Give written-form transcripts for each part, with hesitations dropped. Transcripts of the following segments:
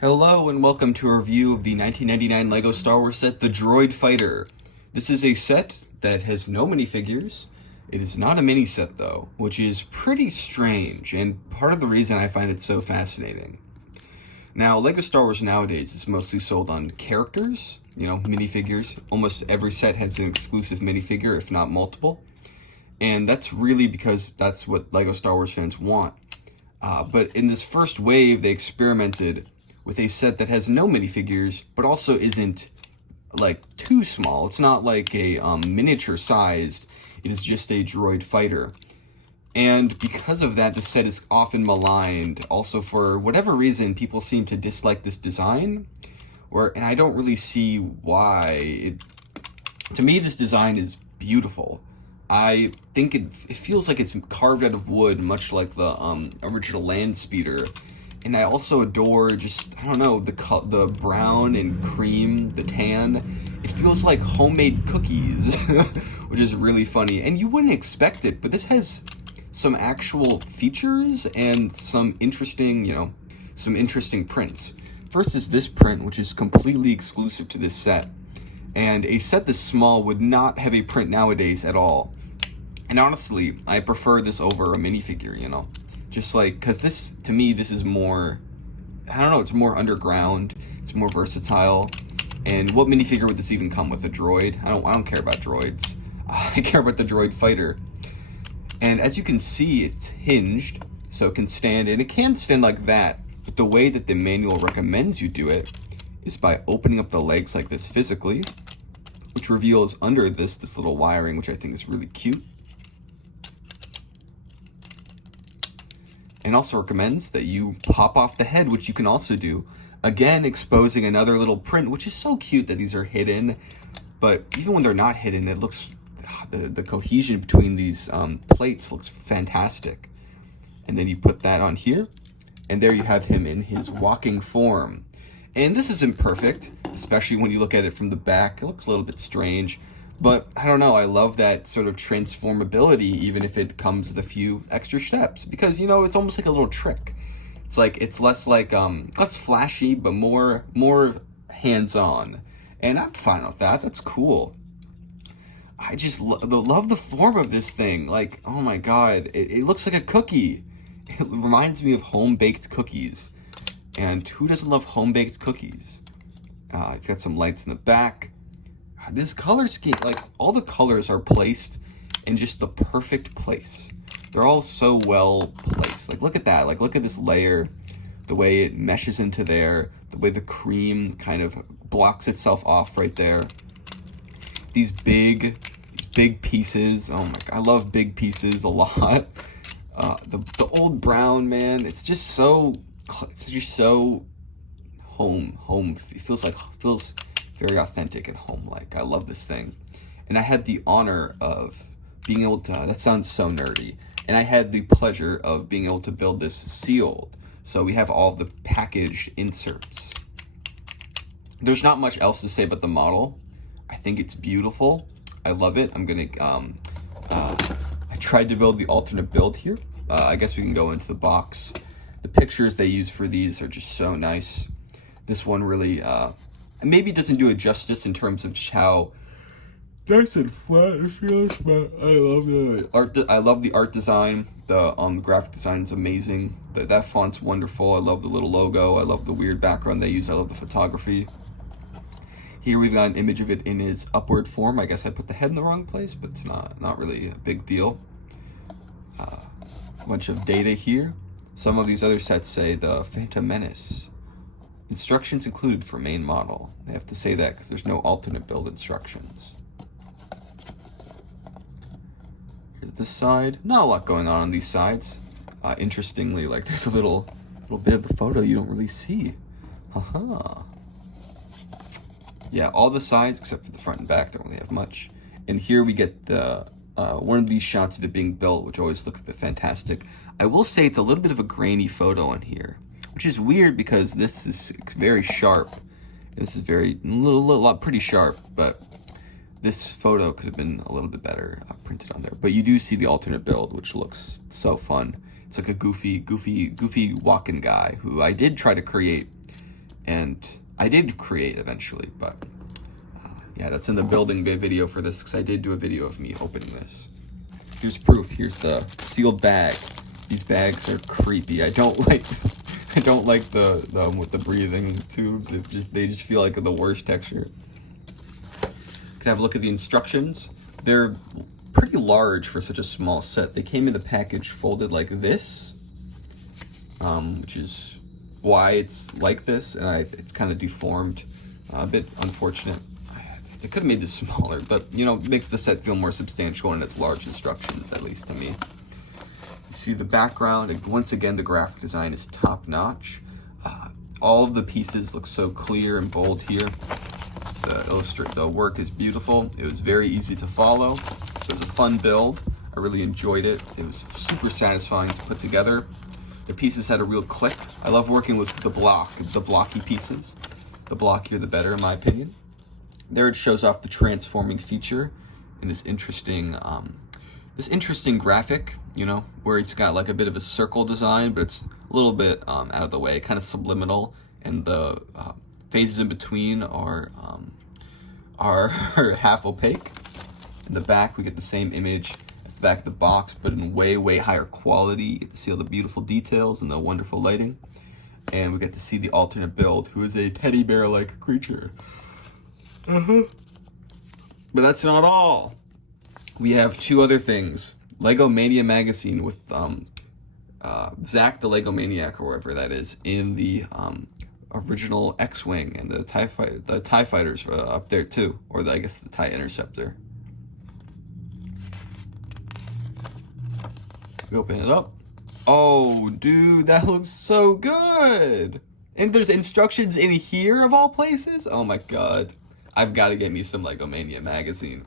Hello and welcome to a review of the 1999 LEGO Star Wars set, the Droid Fighter. This is a set that has no minifigures. It is not a mini set though, which is pretty strange and part of the reason I find it so fascinating. Now, LEGO Star Wars nowadays is mostly sold on characters, minifigures. Almost every set has an exclusive minifigure, if not multiple. And that's really because that's what LEGO Star Wars fans want. But in this first wave, they experimented with a set that has no minifigures, but also isn't like too small. It's not like a miniature sized. It is just a droid fighter. And because of that, the set is often maligned. Also, for whatever reason, people seem to dislike this design, and I don't really see why. To me, this design is beautiful. I think it feels like it's carved out of wood, much like the original land speeder. And I also adore the brown and cream, the tan. It feels like homemade cookies, which is really funny. And you wouldn't expect it, but this has some actual features and some interesting prints. First is this print, which is completely exclusive to this set. And a set this small would not have a print nowadays at all. And honestly, I prefer this over a minifigure, Just like, because this, to me, this is more, it's more underground, it's more versatile. And what minifigure would this even come with? A droid? I don't care about droids. I care about the droid fighter. And as you can see, it's hinged, so it can stand, and it can stand like that. But the way that the manual recommends you do it is by opening up the legs like this physically, which reveals under this little wiring, which I think is really cute. And also recommends that you pop off the head, which you can also do. Again, exposing another little print, which is so cute that these are hidden. But even when they're not hidden, it looks, the cohesion between these plates looks fantastic. And then you put that on here, and there you have him in his walking form. And this isn't perfect, especially when you look at it from the back. It looks a little bit strange. But I don't know, I love that sort of transformability, even if it comes with a few extra steps. Because, it's almost like a little trick. It's like, it's less flashy, but more hands-on. And I'm fine with that, that's cool. I just love the form of this thing. Like, oh my god, it looks like a cookie. It reminds me of home-baked cookies. And who doesn't love home-baked cookies? It's got some lights in the back. This color scheme, like all the colors are placed in just the perfect place. They're all so well placed. Like look at that, like look at this layer, the way it meshes into there, the way the cream kind of blocks itself off right there. These big pieces, oh my god, I love big pieces a lot. The old brown, man, it's just so home. It feels very authentic and home-like. I love this thing. And I had the honor of being able to, that sounds so nerdy, and I had the pleasure of being able to build this sealed. So we have all the packaged inserts. There's not much else to say about the model. I think it's beautiful. I love it. I tried to build the alternate build here. I guess we can go into the box. The pictures they use for these are just so nice. This one really, maybe doesn't do it justice in terms of just how nice and flat it feels, but I love the art. I love the art design. The graphic design is amazing. That font's wonderful. I love the little logo. I love the weird background they use. I love the photography. Here we've got an image of it in its upward form. I guess I put the head in the wrong place, but it's not really a big deal. A bunch of data here. Some of these other sets say the Phantom Menace. Instructions included for main model. They have to say that because there's no alternate build instructions. Here's this side. Not a lot going on these sides. Interestingly, like there's a little bit of the photo you don't really see. Haha. Yeah, all the sides except for the front and back don't really have much. And here we get the one of these shots of it being built, which always looks a bit fantastic. I will say it's a little bit of a grainy photo on here, which is weird because this is very sharp. This is pretty sharp, but this photo could have been a little bit better printed on there. But you do see the alternate build, which looks so fun. It's like a goofy walking guy who I did try to create and I did create eventually, but yeah, that's in the building video for this, because I did do a video of me opening this. Here's proof. Here's the sealed bag. These bags are creepy. I don't like the with the breathing tubes. They just feel like the worst texture. Can I have a look at the instructions? They're pretty large for such a small set. They came in the package folded like this, which is why it's like this, and it's kind of deformed, a bit unfortunate. They could have made this smaller, but you know, it makes the set feel more substantial in its large instructions, at least to me. You see the background, and once again, the graphic design is top notch. All of the pieces look so clear and bold here. The work is beautiful. It was very easy to follow. It was a fun build. I really enjoyed it. It was super satisfying to put together. The pieces had a real click. I love working with the blocky pieces. The blockier, the better, in my opinion. There it shows off the transforming feature in this interesting graphic, you know, where it's got like a bit of a circle design, but it's a little bit out of the way, kind of subliminal, and the phases in between are half opaque. In the back, we get the same image as the back of the box, but in way higher quality. You get to see all the beautiful details and the wonderful lighting, and we get to see the alternate build, who is a teddy bear-like creature. But that's not all. We have two other things. Lego Mania magazine with Zach the Lego Maniac, or whatever that is, in the original X-Wing, and the TIE Fighters up there too, or I guess the TIE Interceptor. We open it up. Oh, dude, that looks so good! And there's instructions in here, of all places? Oh my god. I've got to get me some Lego Mania magazine.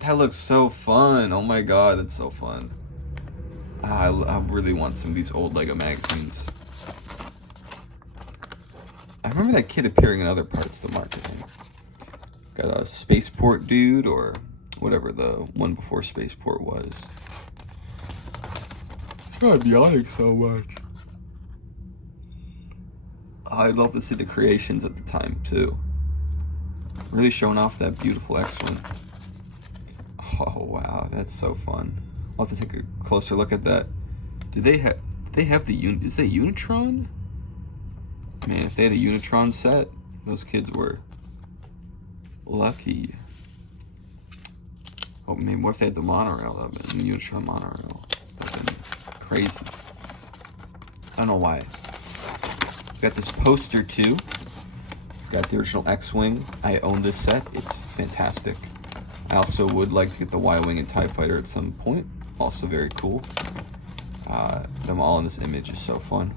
That looks so fun. Oh my god, that's so fun. I really want some of these old Lego magazines. I remember that kid appearing in other parts of the marketing. Got a Spaceport dude, or whatever the one before Spaceport was. God, yawning so much. I'd love to see the creations at the time too. Really showing off that beautiful X-Wing. Oh wow, that's so fun. I'll have to take a closer look at that. Did they have the is that Unitron? Man, if they had a Unitron set, those kids were lucky. Oh man, what if they had the monorail of it? The Unitron monorail. That'd been crazy. I don't know why. Got this poster too. It's got the original X-Wing. I own this set. It's fantastic. I also would like to get the Y-Wing and TIE Fighter at some point. Also very cool. Them all in this image is so fun.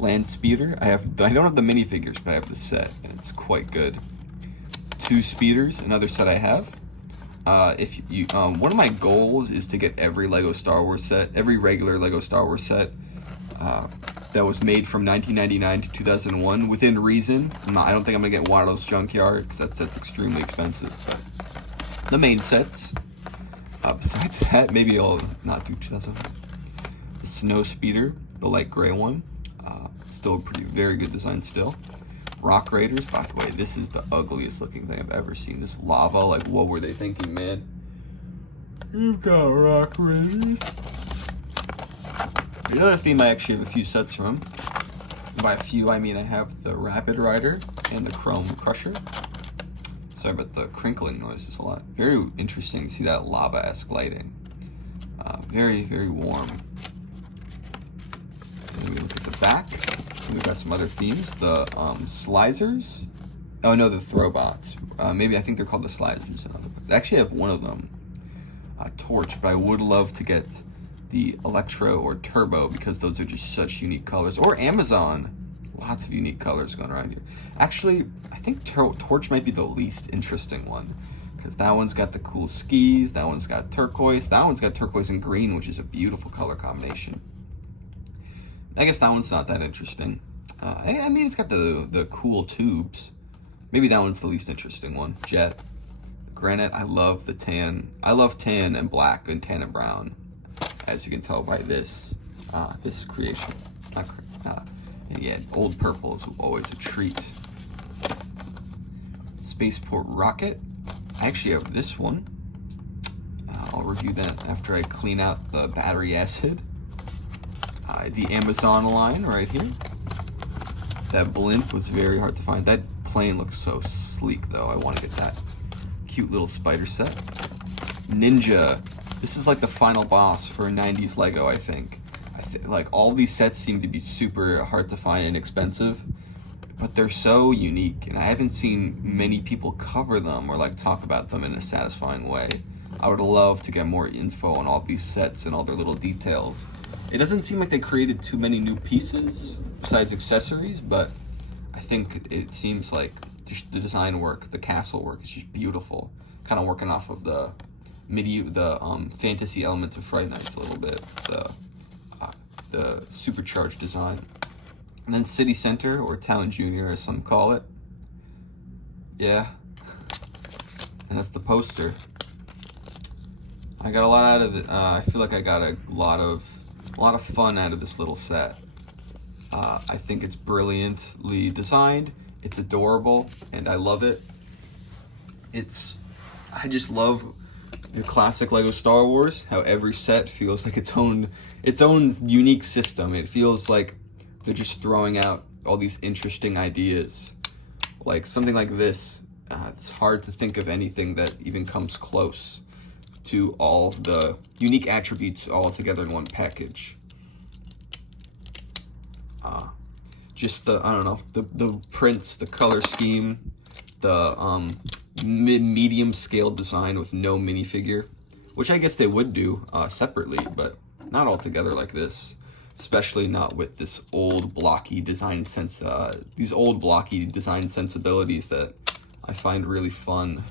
Land Speeder. I don't have the minifigures, but I have the set, and it's quite good. 2 speeders, another set I have. One of my goals is to get every Lego Star Wars set, every regular Lego Star Wars set that was made from 1999 to 2001 within reason. I don't think I'm gonna get one of those junkyard, because that set's extremely expensive. The main sets. Besides that, maybe I'll not do 2001. The Snow Speeder, the light gray one. Still very good design still. Rock Raiders, by the way, this is the ugliest looking thing I've ever seen. This lava, like, what were they thinking, man? You've got Rock Raiders. Another theme I actually have a few sets from. By a few, I mean I have the Rapid Rider and the Chrome Crusher. Sorry about the crinkling noises a lot. Very interesting to see that lava-esque lighting. Very warm. And we look at the back. We've got some other themes. The Slizers. Oh no, the Throwbots. Maybe I think they're called the Slizers in other books. I actually have one of them, Torch, but I would love to get the Electro or Turbo, because those are just such unique colors. Or Amazon. Lots of unique colors going around here. Actually, I think Torch might be the least interesting one, because that one's got the cool skis, that one's got turquoise, that one's got turquoise and green, which is a beautiful color combination. I guess that one's not that interesting. I mean, it's got the cool tubes. Maybe that one's the least interesting one. Jet. Granite, I love the tan. I love tan and black and tan and brown, as you can tell by this creation. And yeah, old purple is always a treat. spaceport rocket. I actually have this one. I'll review that after I clean out the battery acid. The Amazon line right here. That blimp was very hard to find. That plane looks so sleek though. I want to get that cute little spider set. Ninja. This is like the final boss for 90s Lego, I think. Like all these sets seem to be super hard to find and expensive, but they're so unique, and I haven't seen many people cover them or like talk about them in a satisfying way. I would love to get more info on all these sets and all their little details. It doesn't seem like they created too many new pieces besides accessories, but I think it seems like just the design work, the castle work is just beautiful. Kind of working off of the fantasy element of Fright Nights a little bit, the supercharged design. And then City Center, or Town Junior as some call it. Yeah. And that's the poster. I got a lot out of it. I feel like I got a lot of fun out of this little set. I think it's brilliantly designed. It's adorable, and I love it. I just love the classic Lego Star Wars, how every set feels like its own unique system. It feels like they're just throwing out all these interesting ideas. Like something like this, it's hard to think of anything that even comes close to all the unique attributes all together in one package. Just the prints, the color scheme, the medium scale design with no minifigure, which I guess they would do separately, but not all together like this. Especially not with this old blocky design these old blocky design sensibilities that I find really fun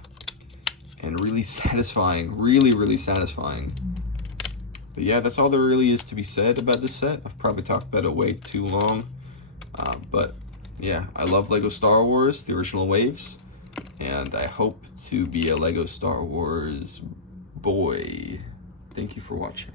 and really satisfying, really satisfying. But yeah, that's all there really is to be said about this set. I've probably talked about it way too long, but yeah, I love Lego Star Wars, the original waves, and I hope to be a Lego Star Wars boy. Thank you for watching.